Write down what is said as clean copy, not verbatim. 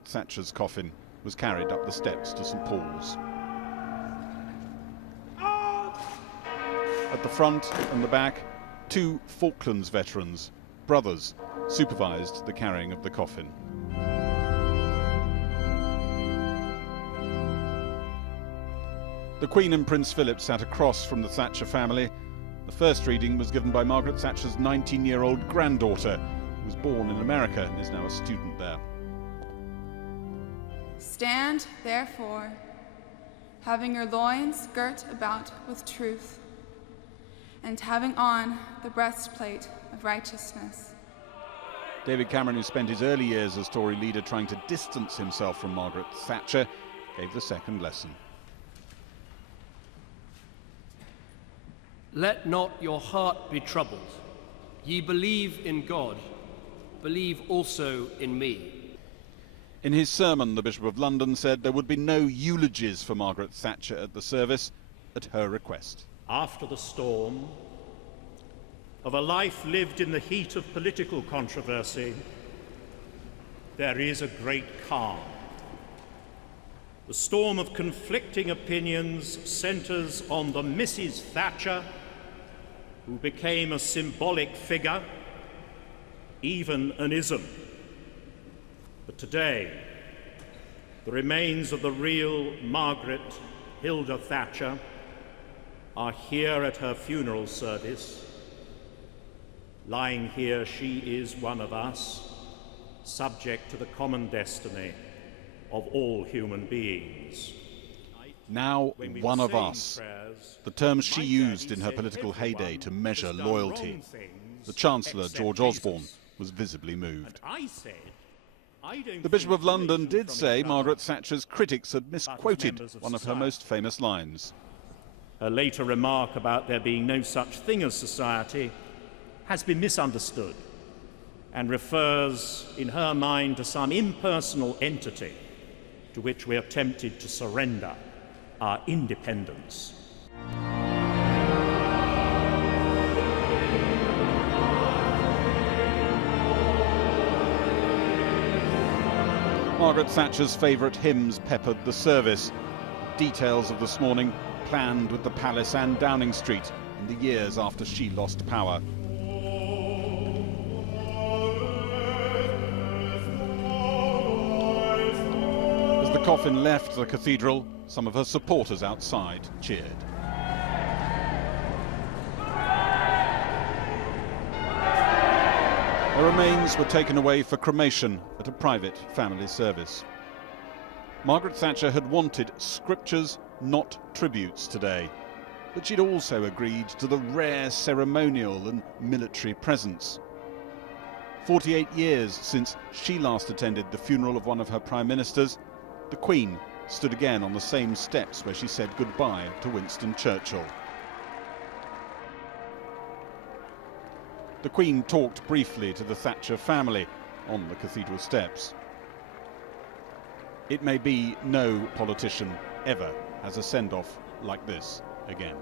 Margaret Thatcher's coffin was carried up the steps to St Paul's. At the front and the back, 2 Falklands veterans, brothers, supervised the carrying of the coffin. The Queen and Prince Philip sat across from the Thatcher family. The first reading was given by Margaret Thatcher's 19-year-old granddaughter, who was born in America and is now a student there. Stand, therefore, having your loins girt about with truth, and having on the breastplate of righteousness. David Cameron, who spent his early years as Tory leader trying to distance himself from Margaret Thatcher, gave the second lesson. Let not your heart be troubled. Ye believe in God, believe also in me. In his sermon, the Bishop of London said there would be no eulogies for Margaret Thatcher at the service, at her request. After the storm of a life lived in the heat of political controversy, there is a great calm. The storm of conflicting opinions centres on the Mrs. Thatcher, who became a symbolic figure, even an ism. But today, the remains of the real Margaret Hilda Thatcher are here at her funeral service. Lying here, she is one of us, subject to the common destiny of all human beings. Now one of us, the term she used in her political heyday to measure loyalty. The Chancellor, George Osborne, was visibly moved. The Bishop of London did say Margaret Thatcher's critics had misquoted one of her most famous lines. Her later remark about there being no such thing as society has been misunderstood and refers, in her mind, to some impersonal entity to which we are tempted to surrender our independence. Margaret Thatcher's favourite hymns peppered the service. Details of this morning planned with the palace and Downing Street in the years after she lost power. As the coffin left the cathedral, some of her supporters outside cheered. Her remains were taken away for cremation at a private family service. Margaret Thatcher had wanted scriptures, not tributes today, but she'd also agreed to the rare ceremonial and military presence. 48 years since she last attended the funeral of one of her prime ministers, the Queen stood again on the same steps where she said goodbye to Winston Churchill. The Queen talked briefly to the Thatcher family on the cathedral steps. It may be no politician ever has a send-off like this again.